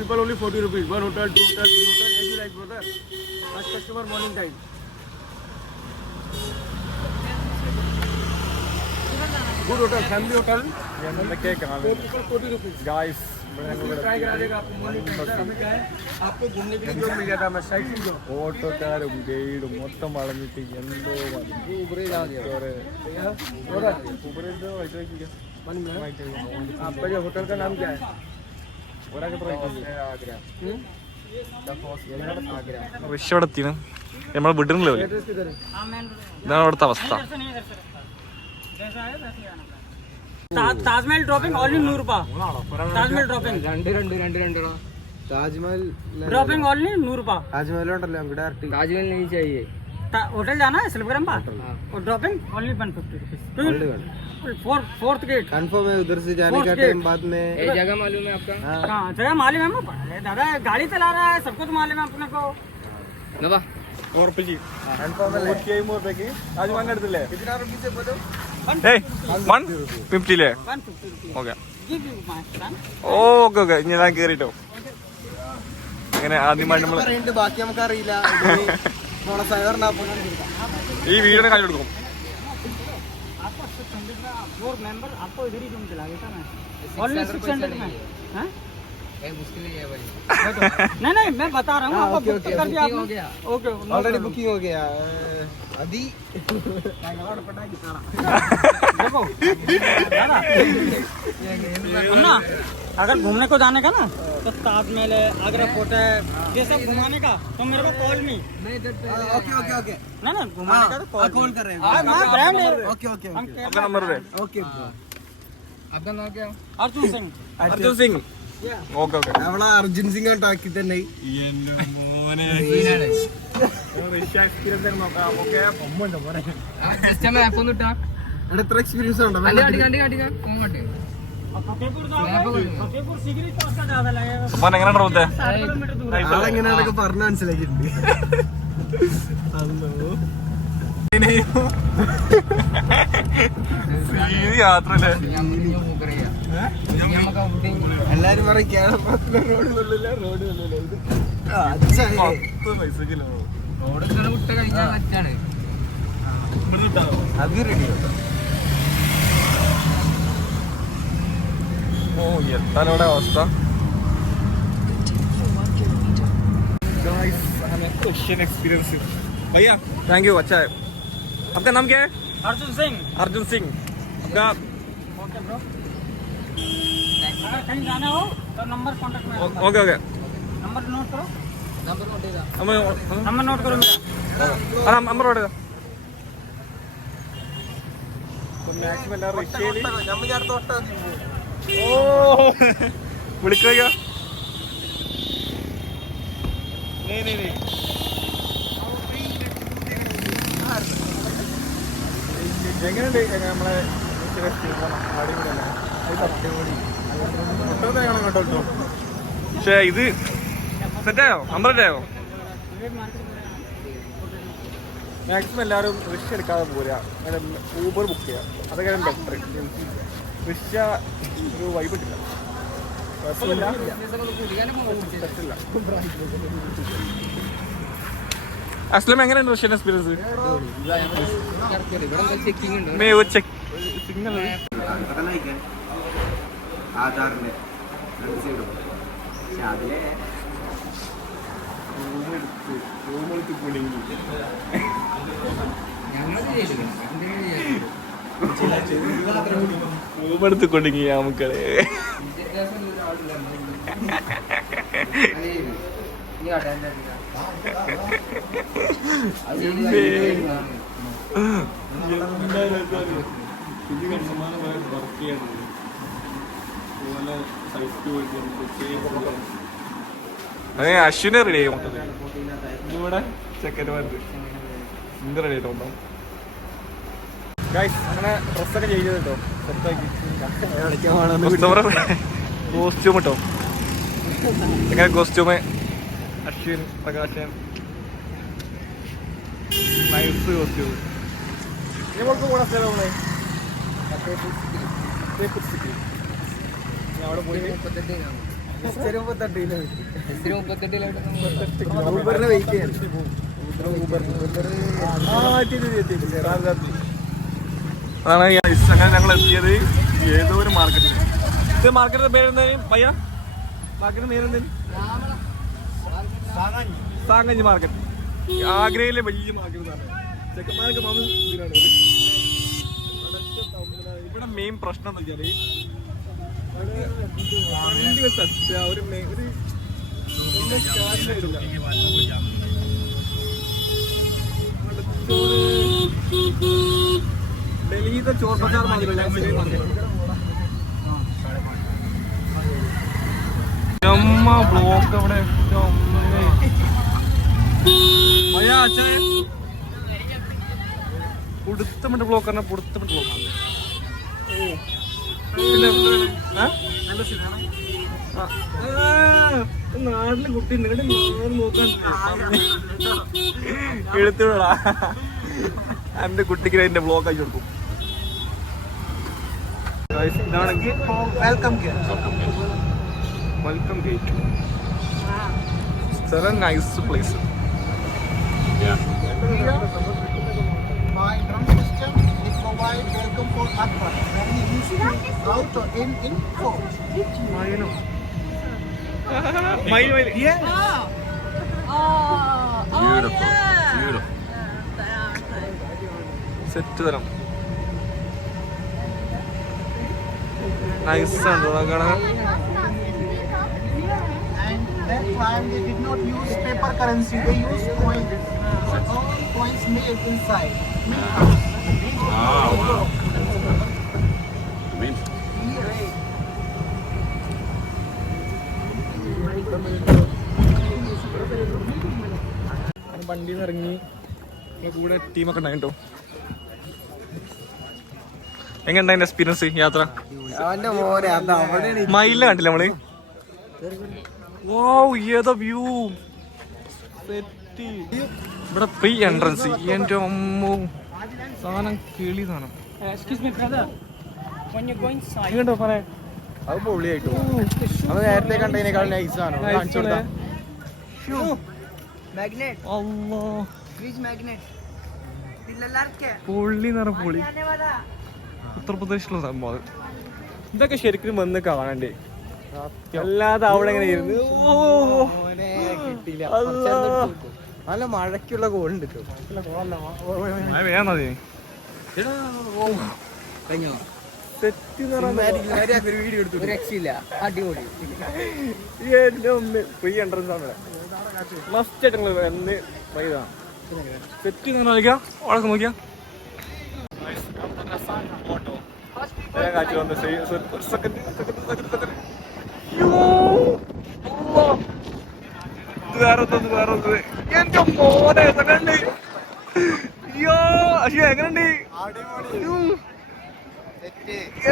people only 40 rupees. One hotel, two hotel, three hotel, as you like, brother. First customer morning time. Good hotel, family hotel. എന്തൊക്കെ Four people, 40 rupees. Guys try करा देगा आपको morning time. Sir, हमें क्या है आपको घूमने के लिए जो मिल जाता है मैं साइड सीन जो ഓട്ടോക്കാരും ഗൈഡും മൊത്തം വളഞ്ഞിട്ട് എന്തോ आपका जो होटल का नाम क्या है हम्म? ഋഷി അവിടെ എത്തിയാണ് നമ്മൾ വിടുന്നില്ല एड्रेस किधर है ഇതാണ് അവിടുത്തെ അവസ്ഥ ता- ताजमहल ड्रॉपिंग ओनली नूर रुपा ताजमहल ड्रॉपिंग രണ്ട് രണ്ട് രണ്ട് രണ്ടോ താജ്മഹൽ ड्रॉपिंग ओनली नूर रुपा താജ്മഹൽ ഉണ്ടല്ലോ നമുക്ക് ഡയറക്റ്റ് താജ്മഹൽ नहीं चाहिए ता- होटल जाना है सिल्वरम और dropping only one fifty rupees four fourth gate confirm है उधर से जाने का टाइम बाद में जगह मालूम है आपका हाँ जगह मालूम है हमको। अरे दादा गाड़ी चला रहा है सब कुछ मालूम है अपने को ഉറപ്പിച്ച് कंफर्म है നൂറ്റി അമ്പത് റുപ്യക്ക് താജ്മഹലിന്റെ അടുത്തില്ലേ कितना रुपये से बोलो ഏയ് one ഫിഫ്റ്റിയില്ലേ one fifty rupees okay give you my friend okay okay ഇനി ഞാൻ കേറിട്ടോ അങ്ങനെ ആദ്യമായിട്ട് നമ്മൾ പറയുന്നുണ്ട് ബാക്കി നമുക്ക് അറിയില്ല ഈ വീടിനെ കാര്യം കൊടുക്കും आपको सिक्स फोर मेंबर आपको इधर ही रूम दिला देता मैं। ओनली सिक्स हंड्रेड में। हाँ? नहीं नहीं मैं बता रहा हूँ कर दिया हो गया। ऑलरेडी बुकिंग हो गया। अभी देखो ना अगर घूमने को जाने का ना तो ताजमहल है आगरा फोर्ट है ये सब घुमाने का तो मेरे को हाँ, कॉल नहीं तो हाँ, हाँ, ओके ओके ओके। ना ना घुमाने का तो कॉल कर रहे हैं। Okay okay okay. आपका नाम क्या अर्जुन सिंह। अर्जुन सिंह। Okay okay. അവളെ അർജുൻ സിംഗ് തന്നെ. എക്സ്പീരിയൻസ് ഉണ്ടോ പറഞ്ഞു മനസ്സിലാക്കിയിട്ടുണ്ട്. ഹലോ. യാത്ര അല്ലേ എല്ലാരും പറയും കേരളത്തിലെ റോഡ് കൊള്ളില്ല റോഡ് കൊള്ളില്ല ഇത് ആ, അച്ഛനെ. പത്ത് പൈസക്കില്ല അത് റെഡി ഓ എത്താനോടെ അവസ്ഥ एक्सपीरियंस भैया थैंक यू अच्छा है आपका नाम क्या है अर्जुन सिंह अर्जुन सिंह आपका ओके ब्रो अगर कहीं जाना हो तो नंबर कांटेक्ट में रखना। ओके ओके नंबर नोट करो हम नंबर नोट करो मेरा അല്ല നമ്പർ ഓടുക മാക്സിമം എല്ലാ റിക്ഷയില് നമുക്ക് അടുത്ത വട്ടം ഓ വിളിക്കുക എങ്ങനെയുണ്ട് നമ്മളെ പക്ഷേ ഇത് സെറ്റായോ? നമ്പർ മാക്സിമം എല്ലാവരും റിക്ഷ എടുക്കാതെ പോരാ. ഊബർ ബുക്ക് ചെയ്യുക അതൊക്കെ ബെറ്റർ റിക്ഷ ഒരു വൈബ്. തെറ്റില്ല. അസ്ലം എങ്ങനെയുണ്ട് റഷ്യൻ എക്സ്പീരിയൻസ് ചെക്കിംഗ് ഒരു ആധാറിന്റെ രണ്ട് സൈഡും പക്ഷെ അതിലെ റൂം എടുത്ത് കൊണ്ടെങ്കിൽ നമുക്കളെ അതെ അശ്വിനെ റെഡി ആയി മൊത്തത്തിൽ ഇവിടെ ചെക്കന്മാർക്ക് എന്ത് റെഡി ആയിട്ടുണ്ടോ അങ്ങനെ ഡ്രസ്സൊക്കെ കേട്ടോ കോസ്റ്റ്യൂം കേട്ടോ എങ്ങനെ costume Ashwin Prakashan. Nice costume നമുക്ക് കൂടെ സ്ഥലം നമ്മളെ അവിടെ പോയി മുപ്പത്തെട്ട് ഊബറിനെ വെയിറ്റ് ചെയ്യാൻ ഊബർ ഊബർ ആ എത്തി എത്തി എത്തി റാംഗാത്തി അതാണ് അങ്ങനെ ഞങ്ങൾ എത്തിയത് ഏതോ ഒരു മാർക്കറ്റിൽ. ഇത് മാർക്കറ്റിന്റെ പേരെന്തായാലും പയ്യ? മാർക്കറ്റിന്റെ പേരെന്തായാലും സാങ്കഞ്ചി മാർക്കറ്റ്. ആഗ്രയിലെ വലിയ മാർക്കറ്റ് ചെക്കന്മാരൊക്കെ. ഇവിടെ മെയിൻ പ്രശ്നം എന്താ വെച്ചാൽ വണ്ടി സത്യ ഒരു ഒരു. ഡൽഹിയിലത്തെ ചോർ ബജാർ മാതിരിയല്ല അമ്മ ബ്ലോക്ക് അവിടെ പുടുത്തമിട്ട് ബ്ലോക്ക് പറഞ്ഞ പുടുത്തമിട്ട് ബ്ലോക്ക് പിന്നെ നാട്ടിൽ കുട്ടി നിങ്ങളുടെ നോക്കാൻ എന്റെ കുട്ടിക്ക് എന്റെ ബ്ലോക്ക് ആക്കി കൊടുക്കും. ഇതാണെങ്കിൽ welcome welcome gate it's a nice place My drum system is provide welcome for Akbar. When he used to out or in in four. മയിലോ മയിൽ മയിൽ Yes. Oh. Oh. Oh, Beautiful, yeah. beautiful. Set തരം nice ആണ് And that time they did not use paper currency. They used coin. All coins made inside. വണ്ടിയിൽ നിന്ന് ഇറങ്ങി കൂടെ ടീമൊക്കെ ഉണ്ടായിട്ടോ എങ്ങനെ എക്സ്പീരിയൻസ് യാത്ര? മയിലിനെ കണ്ടില്ല നമ്മൾ? ഏതാ വ്യൂ ഇവിടെ പ്രീ എൻട്രൻസ് എന്റെ അമ്മോ. സാധനം കിളി സാധനം. കണ്ടോ പറയാ അത് പൊള്ളിയായിട്ടു അത് നേരത്തെ കണ്ടതിനേക്കാൾ നൈസാണ് കാണിച്ചു കൊടുത്താ. Magnet. Fridge magnet magnet. പൊള്ളി നിറം പൊളി ഉത്തർപ്രദേശിലുള്ള സംഭവം ഇതൊക്കെ ശരിക്കും വന്ന് കാണണ്ടേ? അല്ലാതെ അവിടെ എങ്ങനെ ഇരുന്ന്? നല്ല മഴയ്ക്കുള്ള ഗോളുണ്ട് വേണത് വീഡിയോ എടുത്തു രക്ഷയില്ല. അടിപൊളി. എന്റെ ഒന്ന് ഫ്രീ മസ്റ്റ് ആയിട്ട് നിങ്ങൾ വൈകാം. സെറ്റ് കളിക്കാം അവിടെ നോക്കിയാ. കാറ്റ് വന്ന് സെക്കൻഡ് സെക്കൻഡ് സെക്കൻഡ് വേറെ ഒന്ന് വേറെ ഒന്ന് എന്റെ മോനെ സെക്കൻഡ് അയ്യോ അയ്യോ എങ്ങനെയുണ്ട്.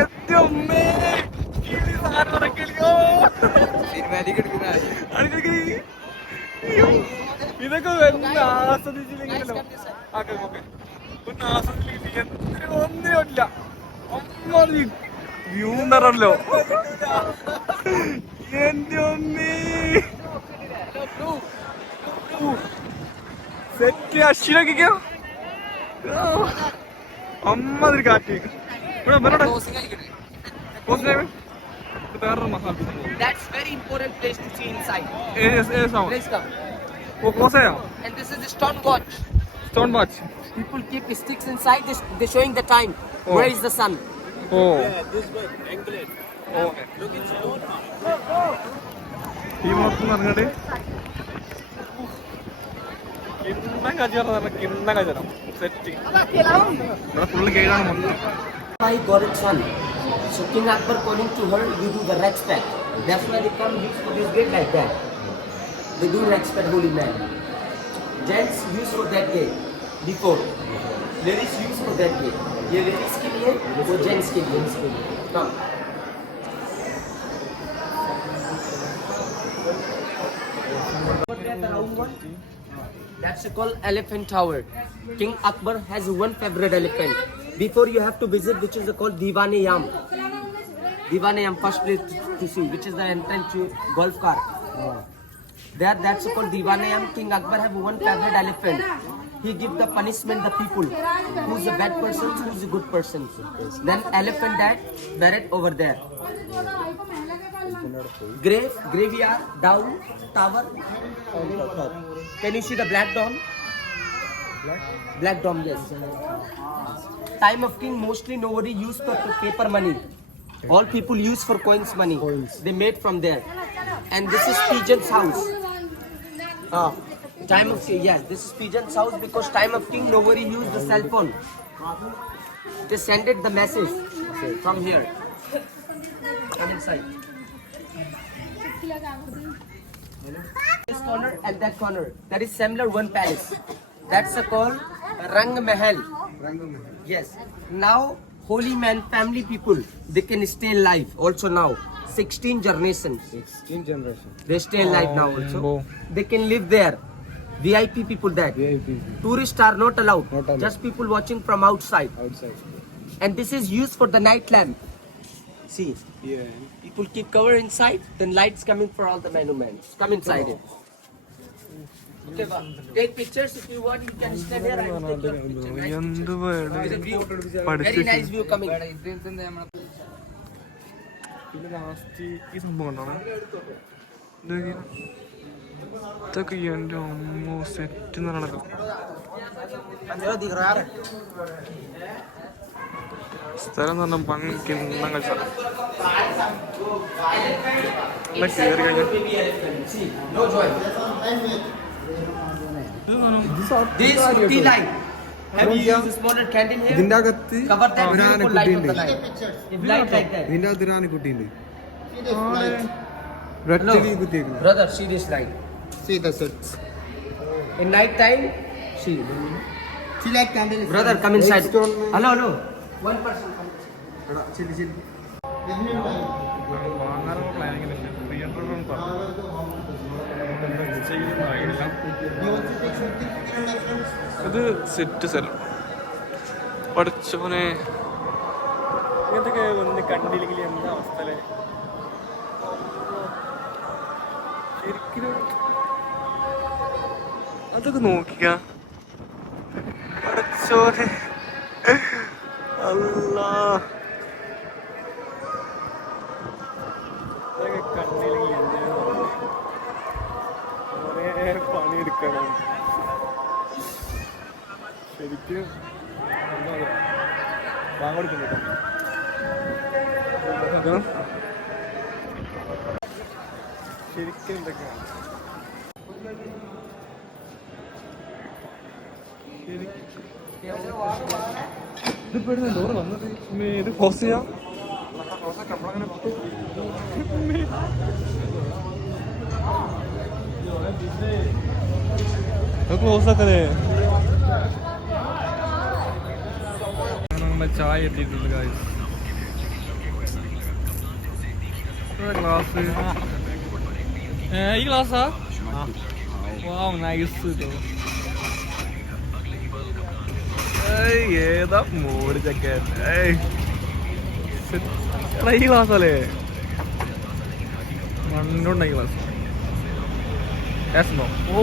എന്റെ ഉമ്മേ സിനിമാറ്റിക് എടുക്കുന്ന. ഇതൊക്കെ ആസ്വദിച്ചില്ലെങ്കിലോ ഓക്കെ. ഓക്കെ ഒന്ന് ആസ്വദിച്ചില്ലെങ്കിൽ ഒന്നിനും പറ്റില്ല. അമ്മാതിരി വ്യൂ നിറല്ലോ എന്റെ അമ്മേ സെറ്റ് അശ്വിനൊക്കെ അമ്മാതിരി കാറ്റ് ഇവിടെ ഇവിടെ. വേറൊരു മഹാ That's very important place to see inside. ഏത് ഏത് സാധനം Let's come. കോസയോ And this is the stone watch. Stone watch People keep sticks inside. This they're showing the time. Oh. Where is the sun? ഓ okay ഈ മൊത്തം പറഞ്ഞിട്ട് കിണ്ണം കച്ചവടം പറഞ്ഞ കിണ്ണം കച്ചവടം സെറ്റ് ഇവിടെ ഫുള്ള് കേടാണ് മൊത്തം My got it son. So King Akbar calling to her, you do the respect. That's why they come use to this gate like that. They do respect holy man. Gents use for that gate before. Ladies use for that gate. ये ladies के लिए वो gents के लिए इसके लिए. One, That's called Elephant Tower. King Akbar has one favorite elephant. Before you have to visit, which is called Diwane Yam. Diwane Yam, first place to see, which is the entrance to golf car. There, that's called Diwanayam. King Akbar have one favorite elephant. He give the punishment the people. Who's a bad person, who's a good person. Then elephant died, buried over there. Grave, graveyard, down, tower. Can you see the black dome? Black dome, yes. Time of king, mostly nobody used for paper money. All people use for coins money. They made from there. And this is pigeon's house. Ah, time of king, yes, this is pigeon's house because time of king nobody used the cell phone. They sent it the message from here. Come inside. This corner and that corner. That is similar one palace. That's a called Rang Mahal. Yes. Now holy man family people they can stay alive also now. 16 generations. 16 generation. They stay alive now also. Oh, they can live there. VIP people that. Tourists are not allowed. Not allowed. Just people watching from outside. Outside. And this is used for the night lamp. See, Yeah. people keep cover inside, then lights coming for all the monuments. Come inside it. Okay, ba. Take pictures if you want. You can stand here. I will take your picture. Nice എന്ത് picture. With a view. Very പഠിച്ചു nice view coming. പിന്നെ last ഈ സംഭവം ഉണ്ടാണ് ഇതൊക്കെ എന്റെ അമ്മോ set പറയണത് സ്ഥലം എന്ന് പറഞ്ഞാൽ ഭംഗി കിണ്ണങ്ങൾ സ്ഥലം ഇവിടെ കയറി കഴിഞ്ഞാൽ ഇതിന്റെ അകത്ത് ഒരു ആനക്കുട്ടിയുണ്ട്. ഇതിന്റെ അകത്ത് ഒരു ആനക്കുട്ടിയുണ്ട്. ഒരൊറ്റ കുത്തിയേക്കുന്നു Brother, see this light. See the sets. In night time, see. See like candle. is- Brother, come inside. Hello, hello. One person. come. വാങ്ങാനുള്ള പ്ലാനിങ് ഉണ്ട് ത്രീ ഹൺഡ്രഡ് ആണ് പറഞ്ഞത് നമുക്കെന്താ ചെയ്യുന്ന idea You also take something picture on reference. ഇത് set സ്ഥലം പഠിച്ചോനെ ഇങ്ങനത്തൊക്കെ ഒന്ന് കണ്ടില്ലെങ്കിൽ എന്താ അവസ്ഥ അല്ലേ? ശരിക്കും അതൊക്കെ നോക്കിക്ക. പഠിച്ചോനെ അല്ലാ അതൊക്കെ കണ്ടില്ലെങ്കിൽ എന്താ കുറേ പണിയെടുക്കണം ശരിക്ക് എന്താ പറയാ? വാങ്ങെടുക്കുന്നു കേട്ടോ. ശരിക്കും എന്തൊക്കെയാണ്? ഇതിപ്പോ ഡോറ് വന്നത്? ഇത് ക്ലോസ് ചെയ്യാം. ക്ലോസ് ആക്കലേ നമ്മുടെ ചായ എത്തിയിട്ടുണ്ട് ഗായ്സ് ഗ്ലാസ് ഈ ഗ്ലാസ്സാ വാവ് നൈസ് ഏതാ മോര് ചക്കൻ ഈ ഗ്ലാസ് അല്ലേ? മണ്ണുണ്ടായി ഗ്ലാസ് ഓ.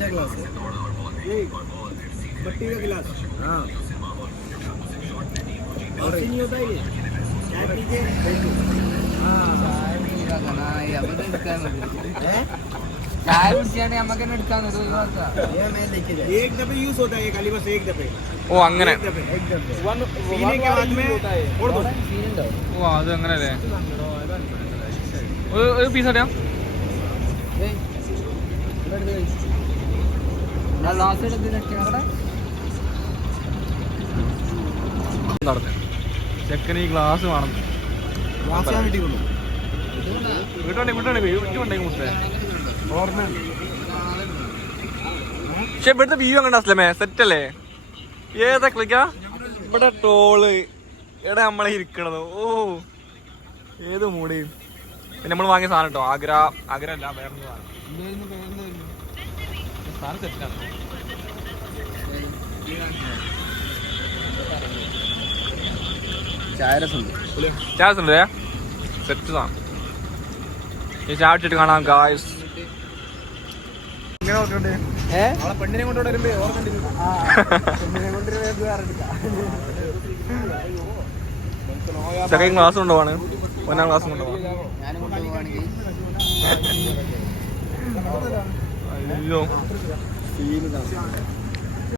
അയ്യാ ചായ കടികൾ ആ അമ്മോ എമ്മ ചാടേ ഏ അടിപൊളി പിന്നെ ടോൾ ആണോ വ്യൂ വ്യൂ എന്ന് പറഞ്ഞാൽ പൊളി വ്യൂ ആണ് ചായ കുടിച്ചാണ് നമുക്ക് തന്നെ എടുക്കാൻ ഓ അങ്ങനെ ഓ അത് അങ്ങനെ അല്ലേ ഒരു- പീസ് അറിയാം നടന്നു ചെക്കന് ഈ ഗ്ലാസ് വേണം. ഗ്ലാസ് കിട്ടിക്കൊള്ളു വീട്ടുണ്ടെങ്കിൽ മുത്തേ. ഓർമ്മ. പക്ഷെ ഇവിടുത്തെ വ്യൂ അങ്ങനെ അസ്ലമേ? സെറ്റ് അല്ലേ? ഏതാ ക്ലിക്കാ ഇവിടെ ടോൾ എവിടെ നമ്മളെ ഇരിക്കണത്. ഓ. ഏത് മൂടി പിന്നെ നമ്മൾ വാങ്ങിയ സാധനം കേട്ടോ ആഗ്ര ആഗ്ര അല്ല വേറെ ഒന്ന് സാധനം ചായ ഉണ്ട് സെറ്റ് സാധനം. ഈ ചാടിച്ചിട്ട് കാണാം ഗായ്സ് പെണ്ണിനെ വരുമ്പോ ചെക്കൻ ക്ലാസ് കൊണ്ടുപോവാണ്. ഒന്നാം ക്ലാസ് കൊണ്ടുപോവാണ് 用。第一那个。